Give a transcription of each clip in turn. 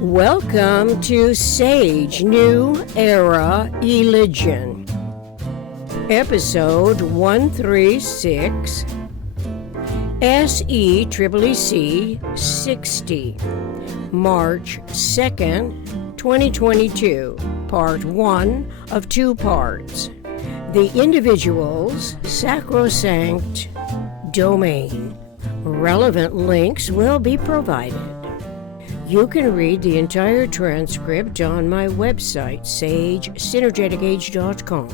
Welcome to Sage New Era Religion, Episode 136, SECCC 60, March 2nd, 2022, Part 1 of 2 parts. The individual's Sacrosanct domain. Relevant links will be provided. You can read the entire transcript on my website, SageSynergeticAge.com.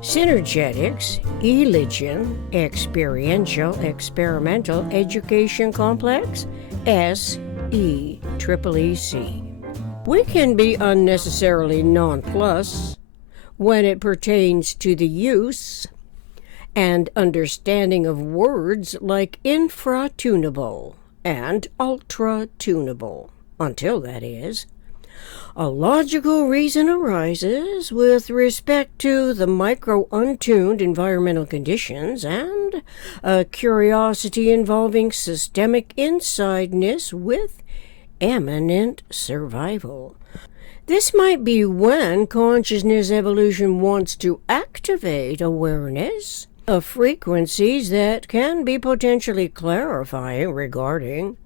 Synergetics, Religion, Experiential Experimental Education Complex, SECCC. We can be unnecessarily nonplussed when it pertains to the use and understanding of words like infratunable and ultra-tunable, until, that is, a logical reason arises with respect to the micro-untuned environmental conditions and a curiosity involving systemic insideness with eminent survival. This might be when consciousness evolution wants to activate awareness of frequencies that can be potentially clarifying regarding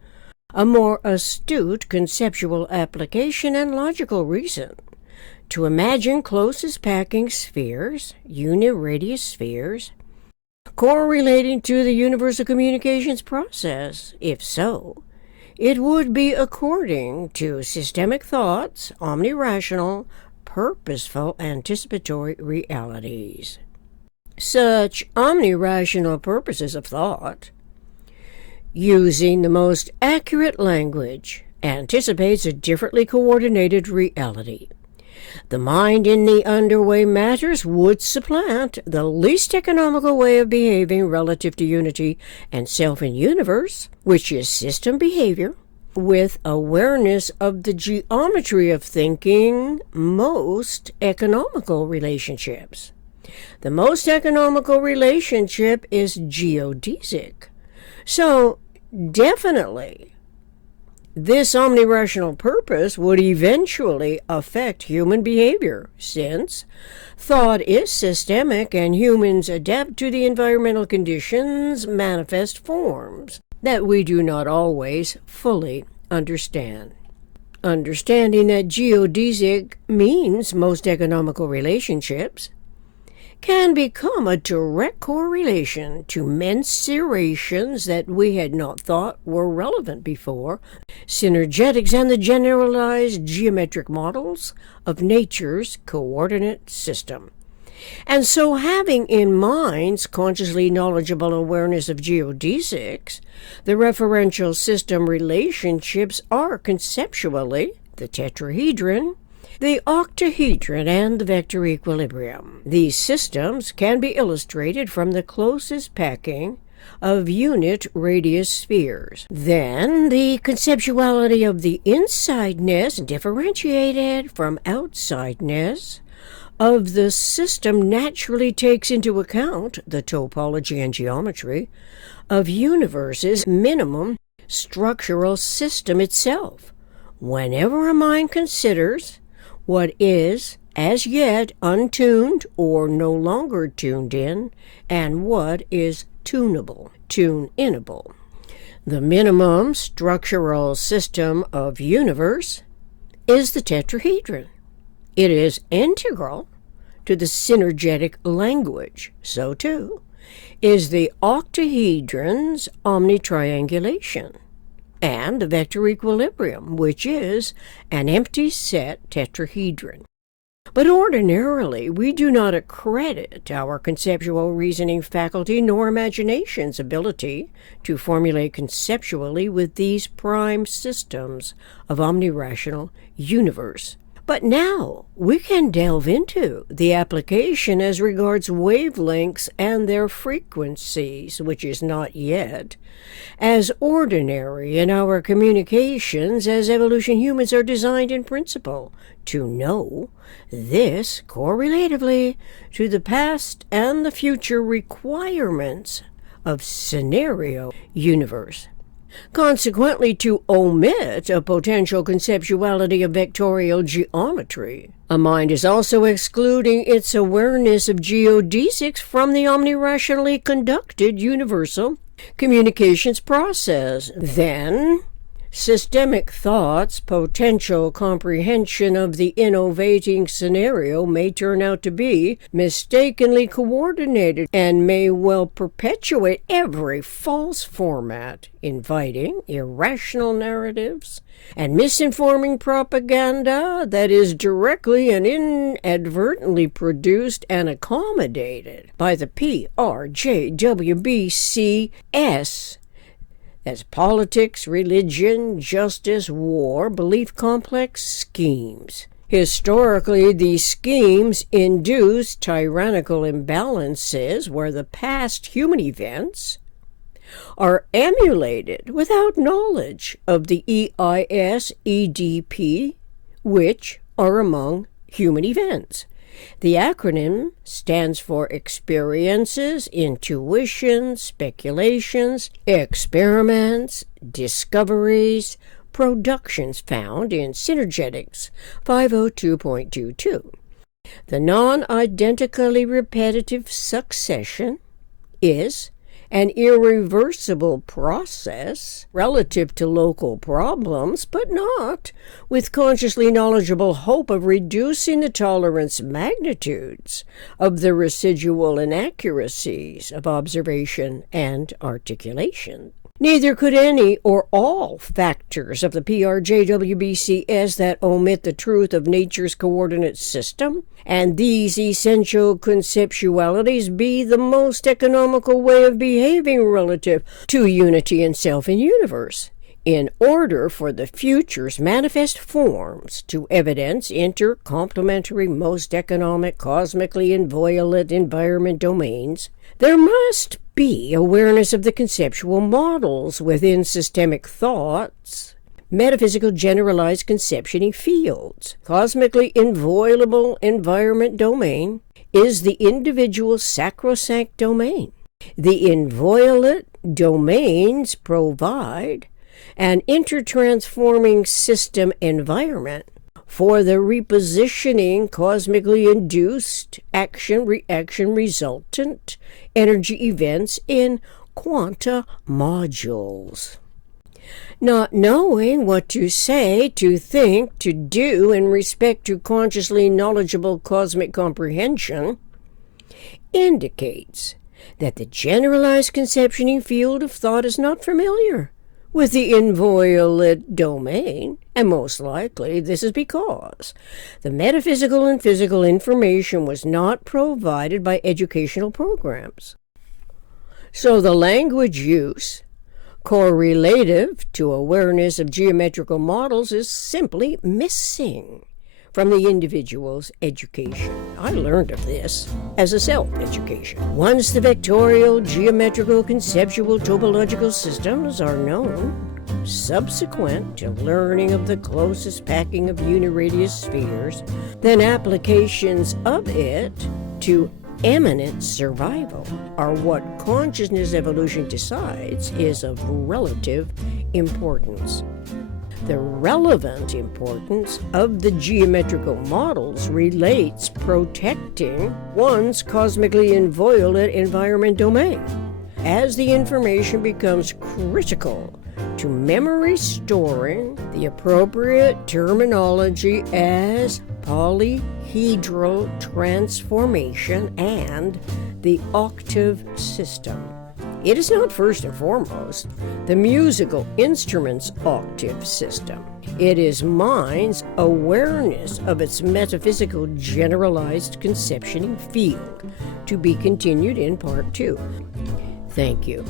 a more astute conceptual application and logical reason to imagine closest packing spheres, uniradius spheres, correlating to the universal communications process. If so, it would be according to systemic thoughts, omnirational, purposeful, anticipatory realities. Such omnirational purposes of thought, using the most accurate language, anticipates a differently coordinated reality. The mind in the underway matters would supplant the least economical way of behaving relative to unity and self in universe, which is system behavior, with awareness of the geometry of thinking most economical relationships. The most economical relationship is geodesic. So, definitely, this omnirational purpose would eventually affect human behavior, since thought is systemic and humans adapt to the environmental conditions, manifest forms that we do not always fully understand. Understanding that geodesic means most economical relationships can become a direct correlation to mensurations that we had not thought were relevant before, synergetics and the generalized geometric models of nature's coordinate system. And so, having in mind consciously knowledgeable awareness of geodesics, the referential system relationships are conceptually the tetrahedron, the octahedron, and the vector equilibrium. These systems can be illustrated from the closest packing of unit radius spheres. Then the conceptuality of the insideness, differentiated from outsideness, of the system naturally takes into account the topology and geometry of universe's minimum structural system itself. Whenever a mind considers what is as yet untuned or no longer tuned in, and what is tunable, tune-inable. The minimum structural system of universe is the tetrahedron. It is integral to the synergetic language. So too is the octahedron's omnitriangulation, and the vector equilibrium, which is an empty set tetrahedron. But ordinarily, we do not accredit our conceptual reasoning faculty nor imagination's ability to formulate conceptually with these prime systems of omnirational universe But now we can delve into the application as regards wavelengths and their frequencies, which is not yet as ordinary in our communications as evolution humans are designed in principle to know this correlatively to the past and the future requirements of scenario universe. Consequently, to omit a potential conceptuality of vectorial geometry, a mind is also excluding its awareness of geodesics from the omnirationally conducted universal communications process. Then, systemic thought's potential comprehension of the innovating scenario may turn out to be mistakenly coordinated and may well perpetuate every false format, inviting irrational narratives and misinforming propaganda that is directly and inadvertently produced and accommodated by the PRJWBCS. As politics, religion, justice, war, belief complex schemes. Historically, these schemes induce tyrannical imbalances where the past human events are emulated without knowledge of the EIS, EDP, which are among human events. The acronym stands for experiences, intuitions, speculations, experiments, discoveries, productions found in Synergetics 502.22. The non-identically repetitive succession is an irreversible process relative to local problems, but not with consciously knowledgeable hope of reducing the tolerance magnitudes of the residual inaccuracies of observation and articulation. Neither could any or all factors of the PRJWBCS that omit the truth of nature's coordinate system and these essential conceptualities be the most economical way of behaving relative to unity in self and universe, in order for the future's manifest forms to evidence intercomplementary most economic cosmically inviolate environment domains. There must be awareness of the conceptual models within systemic thoughts, metaphysical generalized conceptioning fields. Cosmically inviolable environment domain is the individual sacrosanct domain. The inviolate domains provide an intertransforming system environment for the repositioning cosmically induced action-reaction resultant energy events in quanta modules. Not knowing what to say, to think, to do in respect to consciously knowledgeable cosmic comprehension indicates that the generalized conceptioning field of thought is not familiar with the inviolate domain, and most likely this is because the metaphysical and physical information was not provided by educational programs. So the language use, correlative to awareness of geometrical models, is simply missing from the individual's education. I learned of this as a self-education. Once the vectorial, geometrical, conceptual, topological systems are known, subsequent to learning of the closest packing of uniradius spheres, then applications of it to eminent survival are what consciousness evolution decides is of relative importance. The relevant importance of the geometrical models relates protecting one's cosmically inviolate environment domain, as the information becomes critical to memory storing the appropriate terminology as polyhedral transformation and the octave system. It is not first and foremost the musical instrument's octave system. It is mind's awareness of its metaphysical generalized conceptioning field, to be continued in Part 2. Thank you.